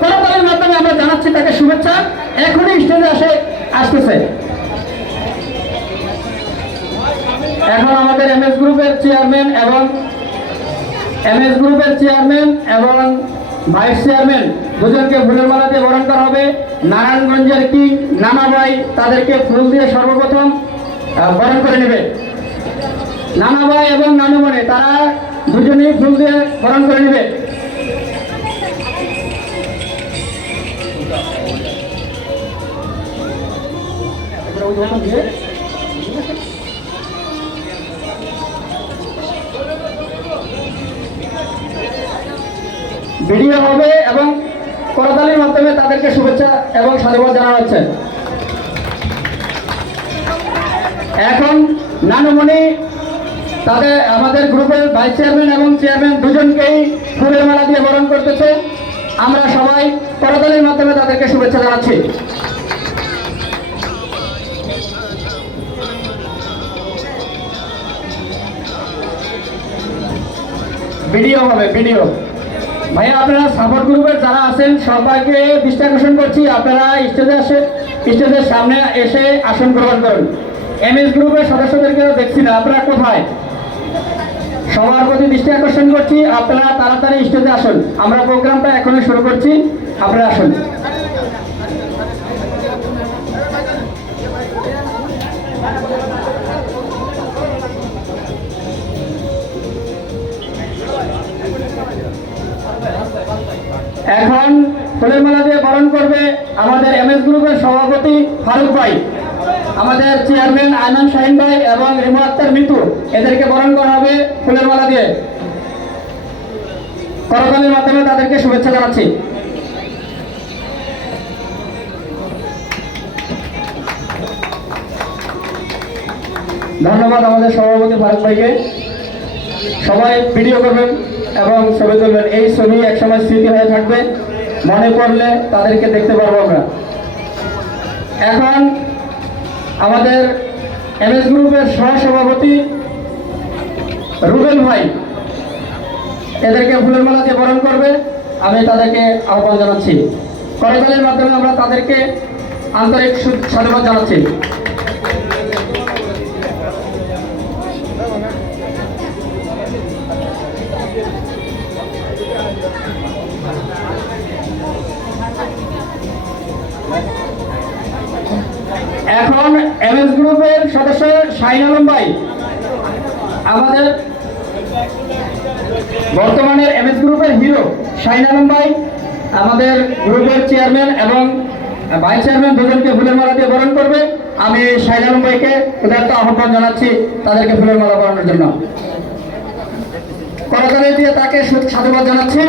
করতালির মাধ্যমে আমরা জানাচ্ছি তাকে শুভেচ্ছা। এখনই স্টেজে আসতেছে। এখন আমাদের এমএস গ্রুপের চেয়ারম্যান এবং ভাইস চেয়ারম্যান দুজনকে ফুলের মালা দিয়ে বরণ করা হবে। নারায়ণগঞ্জের কি নানা ভাই তাদেরকে ফুল দিয়ে সর্বপ্রথম বরণ করে নেবে। নানা ভাই এবং নানুমণি তারা দুজনেই ফুল দিয়ে বরণ করে নেবে। ভিডিও হবে এবং করতালির মাধ্যমে তাদেরকে শুভেচ্ছা এবং সাধুবাদ জানানো হচ্ছে। এখন নানুমণি তাদের আমাদের গ্রুপের ভাইস চেয়ারম্যান এবং চেয়ারম্যান দুজনকেই ফুলের মালা দিয়ে বরণ করতেছে। আমরা সবাই করতালির মাধ্যমে তাদেরকে শুভেচ্ছা জানাচ্ছি। ভিডিও হবে, ভিডিও। ভাইয়া আপনারা সাপোর্ট গ্রুপের যারা আছেন সবাইকে দৃষ্টি আকর্ষণ করছি, আপনারা স্টেজের সামনে এসে আসন গ্রহণ করুন। এমএস গ্রুপের সদস্যদেরকে দেখছি না, আপনারা কোথায়? সবার প্রতি দৃষ্টি আকর্ষণ করছি, আপনারা তাড়াতাড়ি স্টেজে আসুন। আমরা প্রোগ্রামটা এখনই শুরু করছি, আপনারা আসুন। এখন ফুলের মালা দিয়ে বরণ করবে আমাদের এমএস গ্রুপের সভাপতি ফারুক ভাই, আমাদের চেয়ারম্যান আয়মান শাহিন ভাই এবং রিমু আক্তার মিতু। এদেরকে বরণ করা হবে ফুলের মালা দিয়ে। করতালির মাধ্যমে তাদেরকে শুভেচ্ছা জানাচ্ছি। ধন্যবাদ আমাদের সভাপতি ফারুক ভাইকে। সবাই ভিডিও করবেন এবং ছবি তুলবেন। এই ছবি একসময় স্মৃতি হয়ে থাকবে, মনে পড়লে তাদেরকে দেখতে পারবো আমরা। এখন আমাদের এমএস গ্রুপের সহসভাপতি রুবেল ভাই এদেরকে ফুলের মালা দিয়ে বরণ করবে। আমি তাদেরকে আহ্বান জানাচ্ছি। করতালির মাধ্যমে আমরা তাদেরকে আন্তরিক সাধুবাদ জানাচ্ছি। এখন এমএস গ্রুপের সদস্য শাহিন আলম ভাই, আমাদের বর্তমানের এমএস গ্রুপের হিরো শাহিন আলম ভাই আমাদের গ্রুপের চেয়ারম্যান এবং ভাইস চেয়ারম্যান দুজনকে ফুলের মালা দিয়ে বরণ করবে। আমি শাহিন আলম ভাইকে উদারত আহ্বান জানাচ্ছি তাদেরকে ফুলের মালা বরণের জন্য। করতালি দিয়ে তাকে সাধুবাদ জানাচ্ছি।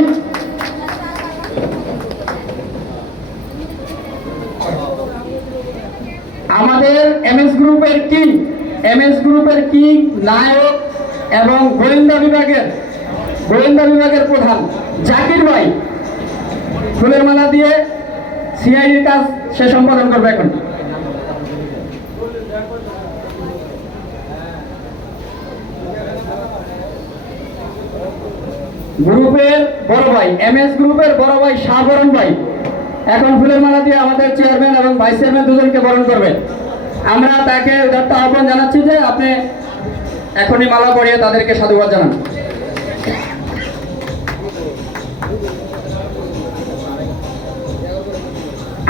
আমাদের এমএস গ্রুপের কিং নায়ক এবং গোয়েন্দা বিভাগের প্রধান জাকির ভাই ফুলের মালা দিয়ে সিআইডির কাজ সে সম্পাদন করবে। এখন গ্রুপের বড় ভাই এমএস গ্রুপের বড় ভাই শাহবরণ ভাই এখন ফুলের মালা দিয়ে আমাদের চেয়ারম্যান এবং ভাইস চেয়ারম্যান দুজনকে বরণ করবে। আমরা তাকে উদারত আহ্বান জানাচ্ছি যে আপনি এখনই মালা পরিয়ে তাদেরকে সাধুবাদ জানান।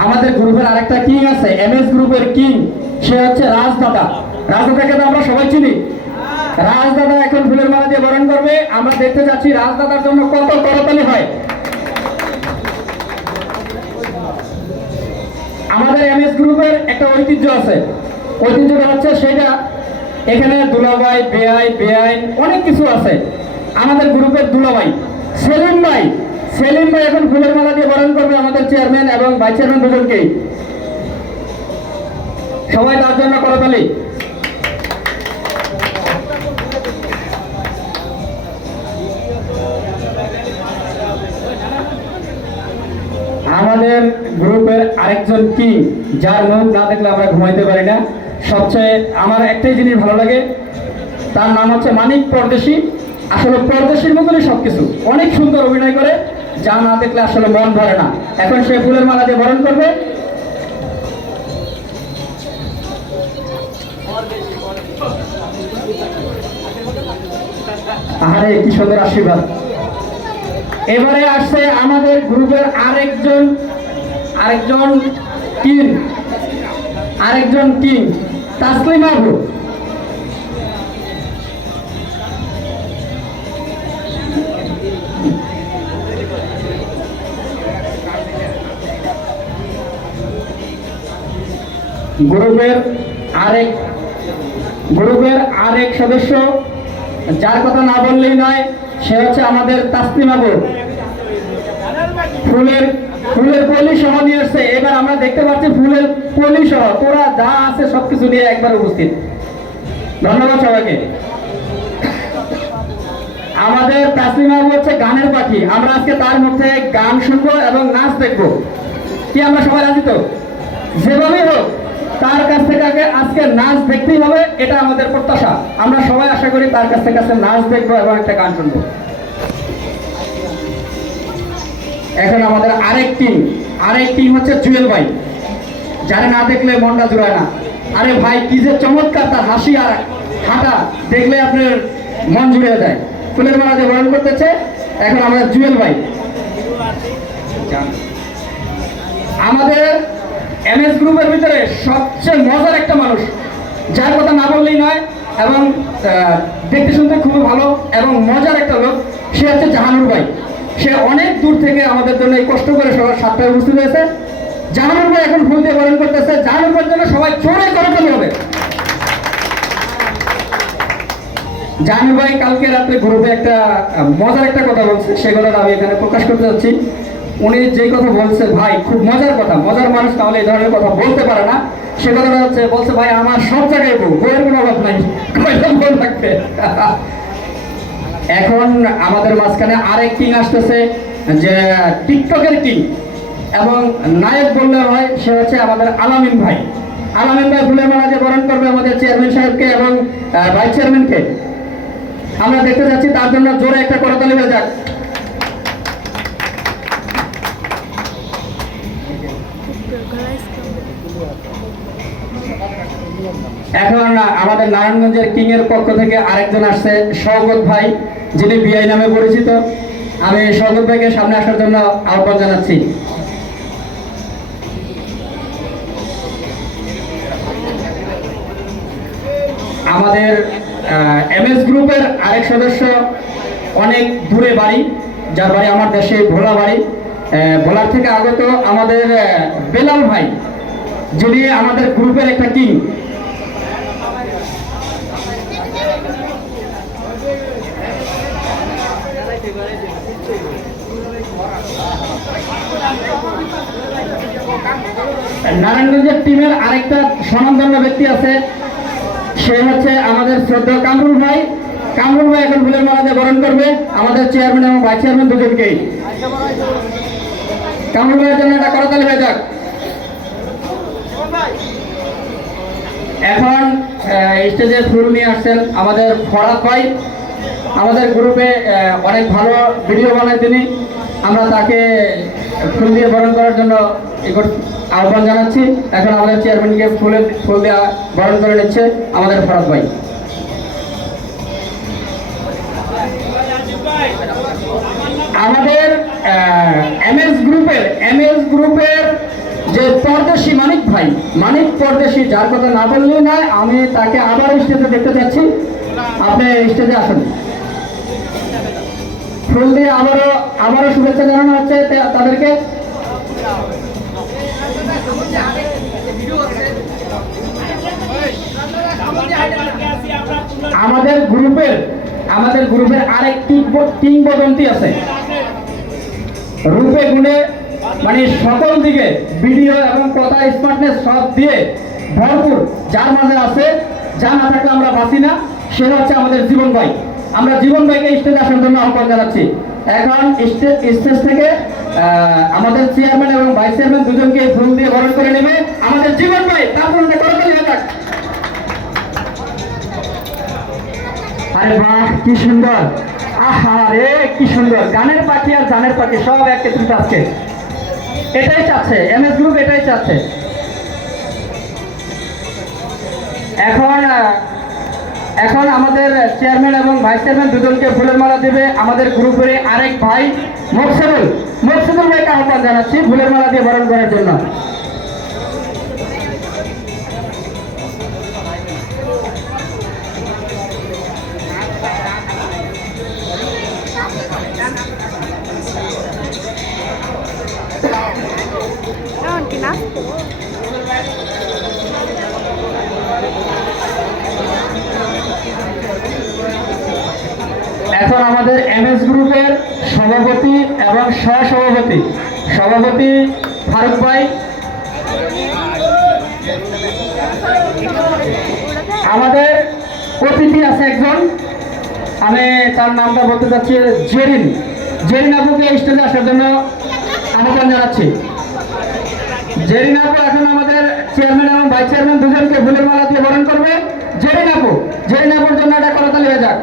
আমাদের গ্রুপের আরেকটা কিং আছে, এমএস গ্রুপের কিং, সে হচ্ছে রাজদাদা। রাজদাদাকে তো আমরা সবাই চিনি। রাজদাদা এখন ফুলের মালা দিয়ে বরণ করবে। আমরা দেখতে যাচ্ছি রাজদাদার জন্য কত করতালি হয়। আমাদের এমএস গ্রুপের একটা ঐতিহ্য আছে, ঐতিহ্যটা হচ্ছে সেটা এখানে দুলাভাই বেআইন অনেক কিছু আছে। আমাদের গ্রুপের দুলাভাই সেলিম ভাই এখন ফুলের মালা দিয়ে বরণ করবে আমাদের চেয়ারম্যান এবং ভাইস চেয়ারম্যান দুজনকেই। সবাই তার জন্য করতালি। আমাদের গ্রুপের আরেকজন কি যার মুখ না দেখলে আমরা ঘুমাইতে পারি না, সবচেয়ে আমার একটাই জিনিস ভালো লাগে, তার নাম হচ্ছে মানিক পরদেশি। আসলে পরদেশির মতনই সবকিছু, অনেক সুন্দর অভিনয় করে। যা না দেখলে আসলে মন ভরে না। এখন সে ফুলের মালা দিয়ে বরণ করবে। আরে কি সুন্দর আশীর্বাদ। এবারে আসছে আমাদের গ্রুপের আরেকজন কিং তাসলিমা আপু। গ্রুপের আরেক সদস্য, যার কথা না বললেই নয়, সে হচ্ছে আমাদের তাসলিমা আপু। ফুলের পলি সহ নিয়ে আসছে। এবার আমরা দেখতে পাচ্ছি ফুলের পলি সহ তোরা যা আছে সবকিছু নিয়ে একবার উপস্থিত। ধন্যবাদ সবাইকে। আমাদের তাসলিমা আপু হচ্ছে গানের পাখি। আমরা আজকে তার মধ্যে গান শুনবো এবং নাচ দেখবো। কি আমরা সবাই রাজি তো? যেভাবেই হোক তার কাছ থেকে আজকে নাচ দেখতেই হবে, এটা আমাদের প্রত্যাশা। আমরা সবাই আশা করি তার কাছ থেকে নাচ দেখবো এবং একটা গান শুনবো। এখন আমাদের আরেক টিম হচ্ছে জুয়েল ভাই, যারা না দেখলে মনটা জুড়ায় না। আরে ভাই কি যে চমৎকার তার হাসি আর হাঁটা, দেখলে আপনার মন জুড়ে যায়। ফুলের মালা দিয়ে বরণ করতেছে এখন আমাদের জুয়েল ভাই। আমাদের এমএস গ্রুপের ভিতরে সবচেয়ে মজার একটা মানুষ, যার কথা না বললেই নয় এবং দেখতে শুনতে খুবই ভালো এবং মজার একটা লোক, সে হচ্ছে জাহানুর ভাই। সে অনেক দূর থেকে আমাদের জন্য এই কষ্ট করে সবার 7টায় উপস্থিত হয়েছে। জাহানুর ভাই এখন ফুল দিয়ে বরণ করতেছে। জাহানুর ভাইয়ের জন্য সবাই জোরে করতে হবে। জাহানুর ভাই কালকে রাত্রে গ্রুপে একটা মজার একটা কথা বলছে, সে কথাটা আমি এখানে প্রকাশ করতে যাচ্ছি। উনি যে কথা বলছে ভাই খুব মজার কথা, মজার মানুষ তাহলে এই ধরনের কথা বলতে পারে না। সে কথাটা হচ্ছে, বলছে ভাই আমার সব জায়গায় বইয়ের কোনো অভাব নাই, কয়টা বই লাগবে। এখন আমাদের মাঝখানে আরেক কিং আসতেছে, যে টিকটকের কিং এবং নায়ক বললে হয়, সে হচ্ছে আমাদের আলামিন ভাই। আলামিন ভাই ফুলের মালা দিয়ে বরণ করবে আমাদের চেয়ারম্যান সাহেবকে এবং ভাইস চেয়ারম্যানকে। আমরা দেখতে যাচ্ছি, তার জন্য জোরে একটা করতালি হয়ে যাক। এখন আমাদের নারায়ণগঞ্জের কিং এর পক্ষ থেকে আরেকজন আসছে, শওকত ভাই, যিনি বিআই নামে পরিচিত। আমি শওকত ভাইকে সামনে আসার জন্য আহ্বান জানাচ্ছি। আমাদের এমএস গ্রুপের আরেক সদস্য, অনেক দূরে বাড়ি, যার বাড়ি আমার দেশে ভোলা বাড়ি, ভোলার থেকে আগত আমাদের বেলাল ভাই, যিনি আমাদের গ্রুপের একটা কিং। নারায়ণগঞ্জের টিমের আরেকটা স্বনামধন্য ব্যক্তি আছে, সে হচ্ছে আমাদের শ্রদ্ধা কামরুল ভাই। কামরুল ভাই এখন ফুলের মালা দিয়ে বরণ করবে আমাদের চেয়ারম্যান এবং ভাইস চেয়ারম্যান দুজনকেই। কামরুল ভাইয়ের জন্য এটা করতালি হয়ে যাক। এখন স্টেজে ফুল নিয়ে আসছেন আমাদের ফরাদ ভাই। আমাদের গ্রুপে অনেক ভালো ভিডিও বানায় তিনি। আমরা তাকে ফুল দিয়ে বরণ করার জন্য আহ্বান জানাচ্ছি। এখন আমাদের চেয়ারম্যানকে ফুল দিয়ে বরণ করে নিচ্ছে আমাদের ফরাদ ভাই। আমাদের এমএস গ্রুপের যে পরদেশি মানিক পরদেশি, যার কথা না বললেই নয়, আমি তাকে আবার স্টেজে দেখতে চাচ্ছি। আপনি স্টেজে আসুন। ফুল দিয়ে আবারও শুভেচ্ছা জানানো হচ্ছে তাদেরকে। আমাদের গ্রুপের আরেক কিংবদন্তি আছে, রূপে গুণে মানে সকল দিকে ভিডিও এবং কথা স্মার্টনেস সব দিয়ে ভরপুর, যার মাঝে আছে, যা না থাকলে আমরা বাঁচি না, সে হচ্ছে আমাদের জীবন ভাই। আমরা জীবন ভাইকে স্টেজে আসার জন্য আহ্বান জানাচ্ছি। এখন স্টেজ থেকে আমাদের চেয়ারম্যান এবং ভাইস চেয়ারম্যান দুজনকে ফুল দিয়ে বরণ করে নেবে আমাদের জীবন ভাই। তারপর আরে বাহ, কি সুন্দর! আহা রে কি সুন্দর, গানের পাখি আর জানের পাখি সব একত্রিত আছে। এটাই চাচ্ছে এমএস গ্রুপ, এটাই চাচ্ছে। এখন এখন আমাদের চেয়ারম্যান এবং ভাইস চেয়ারম্যান দুজনকে ফুলের মালা দেবে আমাদের গ্রুপের আরেক ভাই মকসুদুল ভাইকে আহ্বান জানাচ্ছি ফুলের মালা দিয়ে বরণ করার জন্য। এখন আমাদের এমএস গ্রুপের সভাপতি এবং সহসভাপতি, সভাপতি ফারুক ভাই, আমাদের অতিথি আছে একজন, আমি তার নামটা বলতে চাচ্ছি জেরিন আপুকে স্টেজে আসার জন্য আহ্বান জানাচ্ছি। জেরিন আপু এখন আমাদের চেয়ারম্যান এবং ভাইস চেয়ারম্যান দুজনকে ফুলের মালা দিয়ে বরণ করবে। জেরিন আপুর জন্য একটা করতালি হয়ে যাক।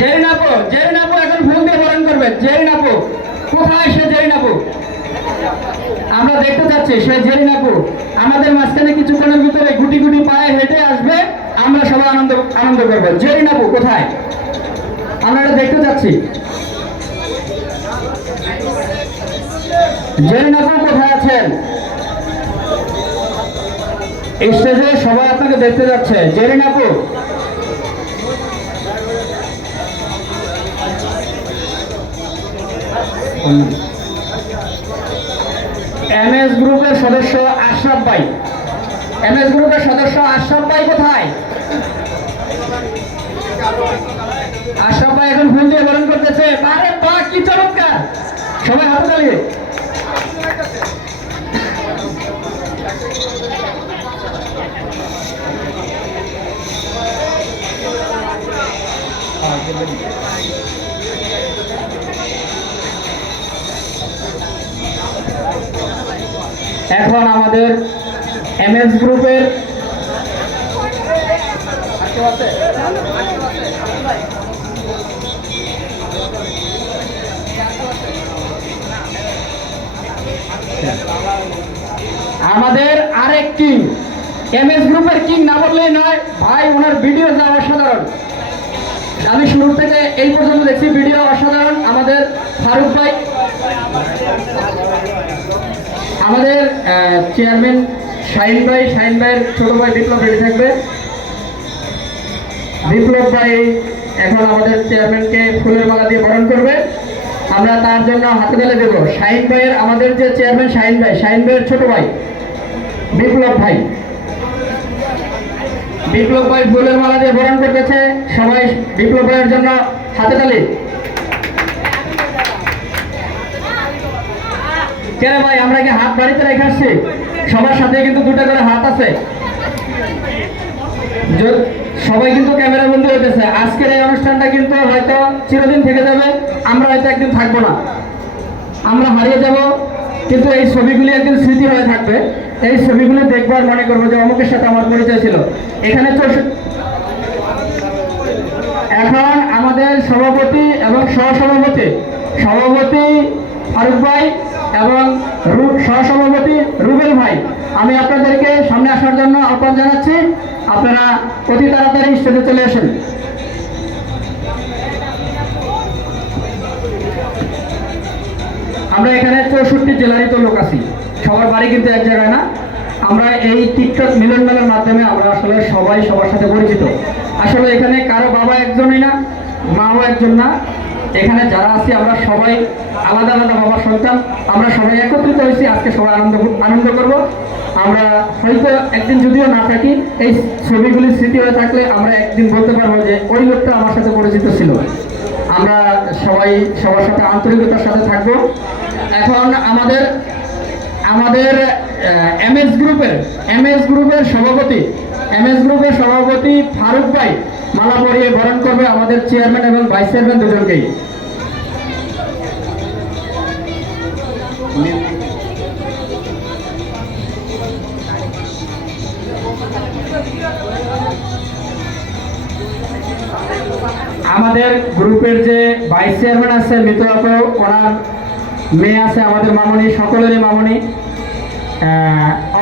জেরিন আপু এখন ফুল দিয়ে বরণ করবে। জেরিন আপু কোথায়? সে জেরিন আপু আমরা দেখতে চাচ্ছি। সে জেরিন আপু আমাদের মাঝখানে কিছুক্ষণের ভিতরে গুটি গুটি পায়ে হেঁটে আসবে, আমরা সবাই আনন্দ করবো। জেরিন আপু কোথায়? আমরা এটা দেখতে চাচ্ছি। জেরিন আপু কোথায় আছেন? স্টেজে সবাই আপনাকে দেখতে যাচ্ছে। জেরিন আপু এমএস গ্রুপের সদস্য আশরাফ ভাই, এমএস গ্রুপের সদস্য আশরাফ ভাই কোথায়? আশরাফ ভাই এখন ফুল দিয়ে বরণ করতেছে। আরে বাহ, কি চমৎকার! সবাই হাতে তালিয়ে। এখন আমাদের এমএস গ্রুপের আমাদের আরেক কিং, এমএস গ্রুপের কিং না বললেই নয় ভাই, ওনার ভিডিও যা অসাধারণ। আমি শুরু থেকে এই পর্যন্ত দেখছি ভিডিও অসাধারণ। আমাদের ফারুক ভাই, আমাদের চেয়ারম্যান শাহিন ভাইয়ের ছোট ভাই বিপ্লব রেডি থাকবে। বিপ্লব ভাই এখন আমাদের চেয়ারম্যানকে ফুলের মালা দিয়ে বরণ করবে, আমরা তার জন্য হাতে তালি দেব। শাহিন ভাইয়ের, আমাদের যে চেয়ারম্যান শাহিন ভাইয়ের ছোট ভাই বিপ্লব ভাই ফুলের মালা দিয়ে বরণ করতেছে। সবাই বিপ্লব ভাইয়ের জন্য হাতে তালি। কেন ভাই, আমরা কি হাত বাড়িতে রেখে আসছি? সবার সাথে কিন্তু দুটো করে হাত আছে। সবাই কিন্তু ক্যামেরা বন্ধ হইতেছে। আজকের এই অনুষ্ঠানটা কিন্তু হয়তো চিরদিন থেকে যাবে, আমরা হয়তো একদিন থাকবো না, আমরা হারিয়ে যাব, কিন্তু এই ছবিগুলি একদিন স্মৃতি হয়ে থাকবে। এই ছবিগুলি দেখবার মনে করবো যে অমুকের সাথে আমার পরিচয় ছিল। এখানে এখন আমাদের সভাপতি এবং সহসভাপতি ফারুক ভাই এবং সহসভাপতি রুবেল ভাই, আমি আপনাদেরকে সামনে আসার জন্য আহ্বান জানাচ্ছি। আপনারা অতি তাড়াতাড়ি স্টেজে চলে আসেন। আমরা এখানে 64 জেলারই তো লোক আছি, সবার বাড়ি কিন্তু এক জায়গায় না। আমরা এই টিকটক মিলন মেলার মাধ্যমে আমরা আসলে সবাই সবার সাথে পরিচিত। আসলে এখানে কারো বাবা একজনই না, মাও একজন না। এখানে যারা আছি আমরা সবাই আলাদা আলাদা বাবার সন্তান, আমরা সবাই একত্রিত হয়েছি। আজকে সবাই আনন্দ করব। আমরা হয়তো একদিন যদিও না থাকি, এই ছবিগুলি স্মৃতি হয়ে থাকলে আমরা একদিন বলতে পারবো যে ওই লোকটা আমার সাথে পরিচিত ছিল। আমরা সবাই সবার সাথে আন্তরিকতার সাথে থাকবো। এখন আমাদের এমএস গ্রুপের সভাপতি ফারুক ভাই মালা পরিয়ে বরণ করবে আমাদের চেয়ারম্যান এবং ভাইস চেয়ারম্যান দুজনকেই। আমাদের গ্রুপের যে ভাইস চেয়ারম্যান আছে মৃত আপু, ওনার মেয়ে আছে আমাদের মামনি, সকলেরই মামনি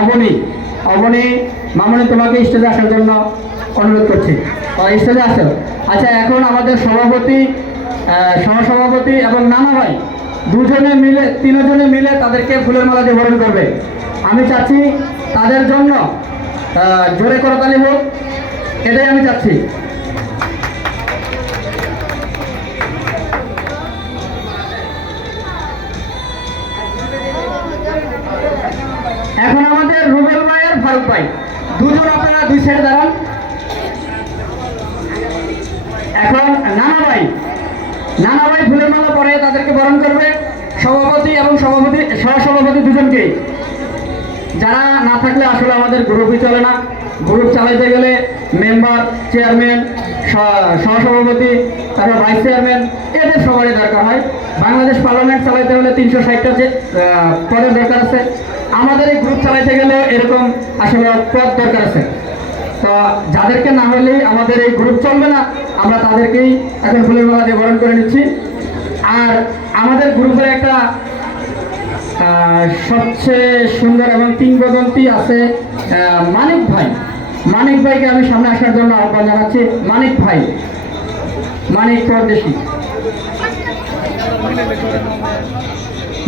অবনী। অবনী মামনি, তোমাকে স্টেজে আসার জন্য অনুরোধ করছি, স্টেজে আসো। আচ্ছা, এখন আমাদের সভাপতি, সহসভাপতি এবং নানা ভাই দুজনে মিলে, তিনজনে মিলে তাদেরকে ফুলের মালা দিয়ে বরণ করবে। আমি চাচ্ছি তাদের জন্য জোরে করতালি হোক, এটাই আমি চাচ্ছি। এখন আমাদের রুবেল ভাই আর ফারুক ভাই দুজন, আপনারা দুই সাইডে দাঁড়ান। এখন নানা ভাই ফুলের মালা পরে তাদেরকে বরণ করবে, সভাপতি এবং সহসভাপতি দুজনকেই। যারা না থাকলে আসলে আমাদের গ্রুপই চলে না। গ্রুপ চালাইতে গেলে মেম্বার, চেয়ারম্যান, সহসভাপতি, তারপর ভাইস চেয়ারম্যান, এদের সবারই দরকার হয়। বাংলাদেশ পার্লামেন্ট চালাইতে হলে 360টা যে পদের দরকার আছে, আমাদের এই গ্রুপ চালাইতে গেলে এরকম আসলে পদ দরকার আছে। তো যাদেরকে না হলেই আমাদের এই গ্রুপ চলবে না, আমরা তাদেরকেই এখন ফুলের মালা দিয়ে বরণ করে নিচ্ছি। আর আমাদের গ্রুপের একটা সবচেয়ে সুন্দর এবং কিংবদন্তি আছে মানিক ভাই। মানিক ভাইকে আমি সামনে আসার জন্য আহ্বান জানাচ্ছি। মানিক ভাই, মানিক পরদেশি,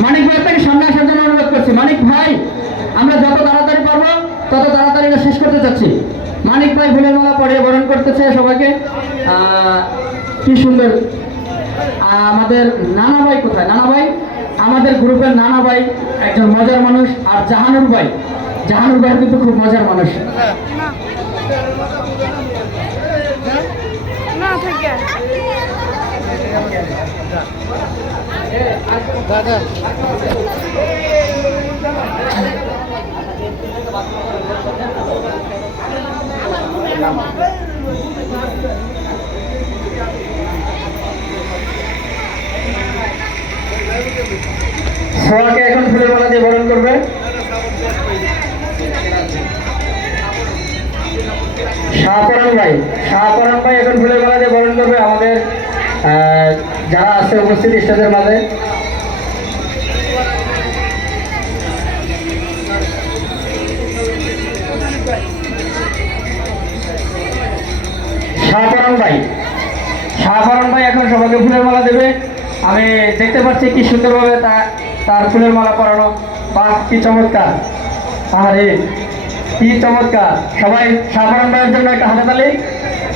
মানিক ভাই আপনাকে সামনে আসার জন্য অনুরোধ করছি। মানিক ভাই, আমরা যত তাড়াতাড়ি পারবো তত তাড়াতাড়ি শেষ করতে চাচ্ছি। মানিক ভাই ফুলের মালা পরিয়ে বরণ করতেছে সবাইকে। কি সুন্দর। আমাদের নানা ভাই কোথায়? নানা ভাই, আমাদের গ্রুপের নানা ভাই একজন মজার মানুষ। আর জাহানুর ভাই কিন্তু খুব মজার মানুষ। সবাইকে এখন ফুলের মালা দিয়ে বরণ করবে। শাহপরান ভাই এখন ফুলের মালা দিয়ে বরণ করবে আমাদের যারা আছে উপস্থিত স্টেজের মাঝে। শাহপরান ভাই এখন সবাইকে ফুলের মালা দেবে। আমি দেখতে পাচ্ছি কি সুন্দরভাবে তার ফুলের মালা পরানো। বাহ, কি চমৎকার! আরে কি চমৎকার! সবাই শাহপরান ভাইয়ের জন্য একটা হাততালি,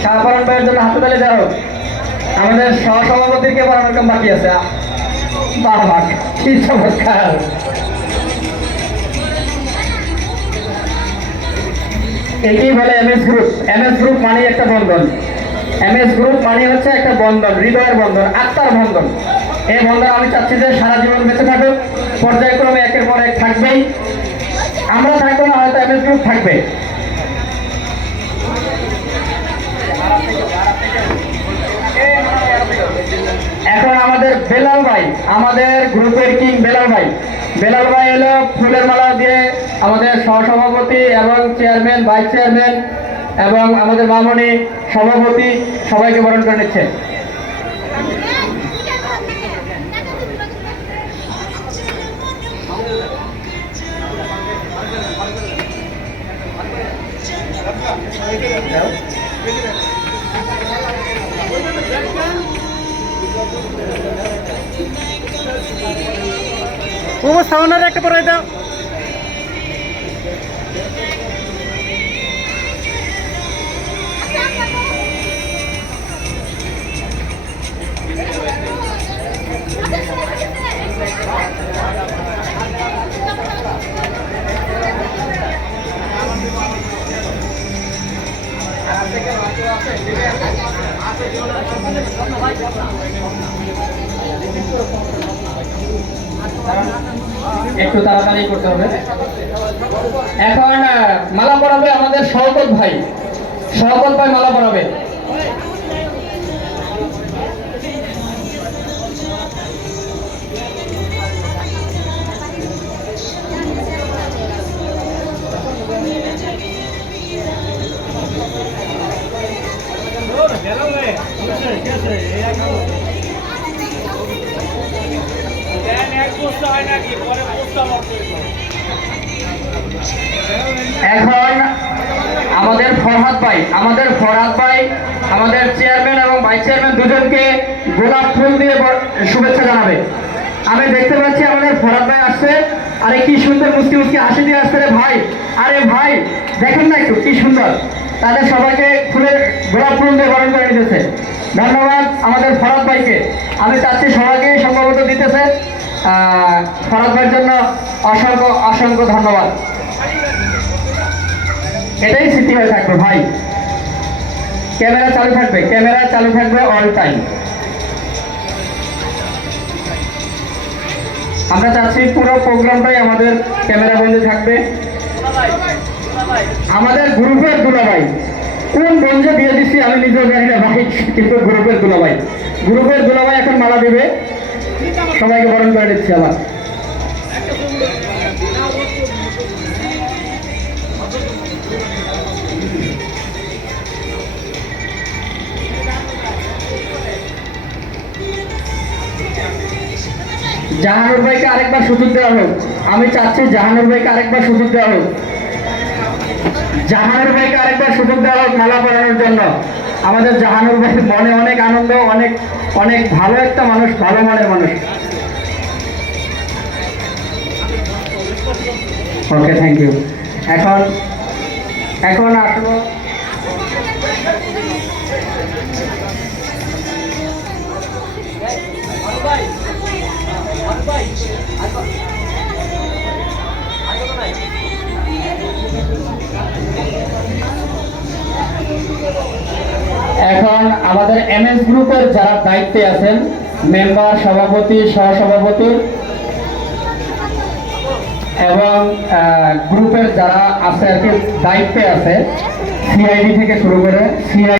শাহপরান ভাইয়ের জন্য হাততালি দাও। আমাদের সহসভাপতিকে পড়ানোর কাম বাকি আছে। বাহ বাহ, কি চমৎকার! একেই বলে এমএস গ্রুপ। এমএস গ্রুপ মানে একটা বন্ধন। এমএস গ্রুপ মানে হচ্ছে একটা বন্ধন, হৃদয়ের বন্ধন, আত্মার বন্ধন। এই বন্ধন আমি চাচ্ছি যে সারা জীবন বেঁচে থাকুক, পর্যায়ক্রমে একের পর এক থাকবেই। আমরা থাকবো না, হয়তো এমএস গ্রুপ থাকবে। এখন আমাদের বেলাল ভাই, আমাদের গ্রুপের কিং বেলাল ভাই এলো ফুলের মালা দিয়ে আমাদের সহসভাপতি এবং চেয়ারম্যান, ভাইস চেয়ারম্যান এবং আমাদের মামনি সভাপতি সবাইকে বরণ করে নিচ্ছে। সাউন্ডার একটা পরে দাও। একটু তাড়াতাড়ি করতে হবে। এখন মালা পরাবে আমাদের শওকত ভাই মালা পরাবে। এখন আমাদের ফরহাদ ভাই আমাদের চেয়ারম্যান এবং ভাইস চেয়ারম্যান দুজনকে গোলাপ ফুল দিয়ে শুভেচ্ছা জানাবে। আমি দেখতে পাচ্ছি আমাদের ফরহাদ ভাই আসছে। আরে কি সুন্দর মুস্কি মুস্কি হাসি দিয়ে আসছে রে ভাই। আরে ভাই দেখেন না একটু কি সুন্দর, তাদের সবাইকে গোলাপ ফুল দিয়ে বরণ করে নিতেছে। ধন্যবাদ আমাদের ফরহাদ ভাইকে। আমি চাচ্ছি সবাইকে সম্ভবত দিতেছে। ফরহাদ ভাইয়ের জন্য অসংখ্য অসংখ্য ধন্যবাদ। এটাই স্মৃতি হয়ে থাকবে ভাই। ক্যামেরা চালু থাকবে অল টাইম। আমরা চাচ্ছি পুরো প্রোগ্রামটাই আমাদের ক্যামেরা বন্দি থাকবে। আমাদের গ্রুপের দুলাভাই কোন গঞ্জে দিয়ে দিচ্ছি আমি নিজেও জানি না ভাই, কিন্তু গ্রুপের দুলাভাই এখন মালা দেবে, সবাইকে বরণ করে নিচ্ছি আবার। জাহানুর ভাইকে আরেকবার সুযোগ দেওয়া হোক। আমি চাচ্ছি জাহানুর ভাইকে আরেকবার সুযোগ দেওয়া হোক। মালা পরানোর জন্য। আমাদের জাহানুর ভাই মনে অনেক আনন্দ, অনেক অনেক ভালো একটা মানুষ, ভালো মনের মানুষ। ওকে, থ্যাংক ইউ। এখন আসলো এখন আমাদের এমএস গ্রুপের যারা দায়িত্বে আছেন, মেম্বার, সভাপতি, সহসভাপতি এবং গ্রুপের যারা আছে আর কি দায়িত্বে আছে, সিআইডি থেকে শুরু করে